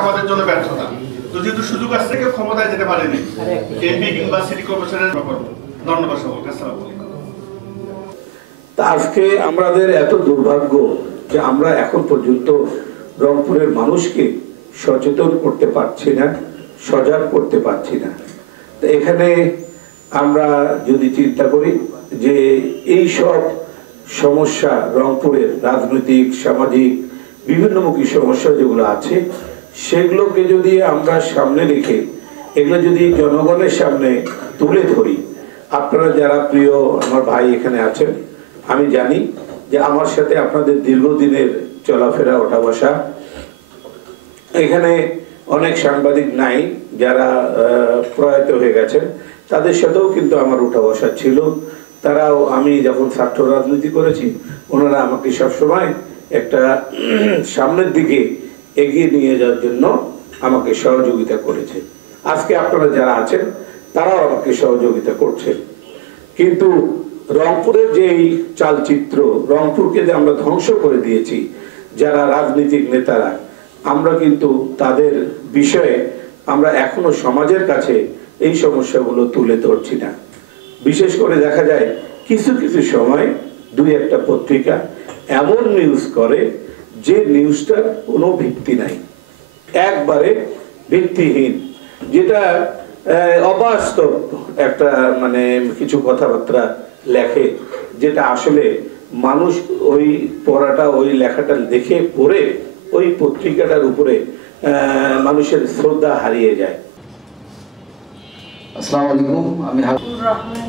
আমাদের জন্য ব্যর্থতা। তো যেহেতু সুযোগ আসছে কেউ ক্ষমতায় যেতে পারেনি, এমপি কিংবা সিটি কর্পোরেশনের ধন্যবাদ সকলকে। আসসালামু আলাইকুম। আজকে আমাদের এত দুর্ভাগ্য যে আমরা এখন পর্যন্ত রংপুরের মানুষকে সচেতন করতে পারছি না, সজাগ করতে পারছি না। তো এখানে আমরা যদি চিন্তা করি যে এই সব সমস্যা রংপুরের রাজনৈতিক, সামাজিক, বিভিন্নমুখী সমস্যা যেগুলো আছে সেগুলোকে যদি আমরা সামনে রেখে এগুলো যদি জনগণের সামনে তুলে ধরি, আপনারা যারা প্রিয় আমার ভাই এখানে আছেন, আমি জানি যে আমার সাথে আপনাদের দীর্ঘদিনের চলাফেরা, ওঠা বসা, এখানে অনেক সাংবাদিক নাই যারা প্রয়াত হয়ে গেছেন, তাদের সাথেও কিন্তু আমার উঠা বসা ছিল। তারাও আমি যখন ছাত্র রাজনীতি করেছি ওনারা আমাকে সবসময় একটা সামনের দিকে এগিয়ে নিয়ে যাওয়ার জন্য আমাকে সহযোগিতা করেছে। আজকে আপনারা যারা আছেন তারাও আমাকে সহযোগিতা করছেন। কিন্তু রংপুরের যে এই চালচিত্র, রংপুরকে যে আমরা ধ্বংস করে দিয়েছি যারা রাজনৈতিক নেতারা, আমরা কিন্তু তাদের বিষয়ে আমরা এখনো সমাজের কাছে এই সমস্যাগুলো তুলে ধরছি না। বিশেষ করে দেখা যায় কিছু কিছু সময় দুই একটা পত্রিকা এমন নিউজ করে যে নিউজটার কোনো ভিত্তি নাই, একবারে ভিত্তিহীন, যেটা অবাস্তব একটা মানে কিছু কথাবার্তা লেখে, যেটা আসলে মানুষ ওই পড়াটা, ওই লেখাটা দেখে পড়ে ওই পত্রিকাটার উপরে মানুষের শ্রদ্ধা হারিয়ে যায়। আসসালামু আলাইকুম, আমি রহমান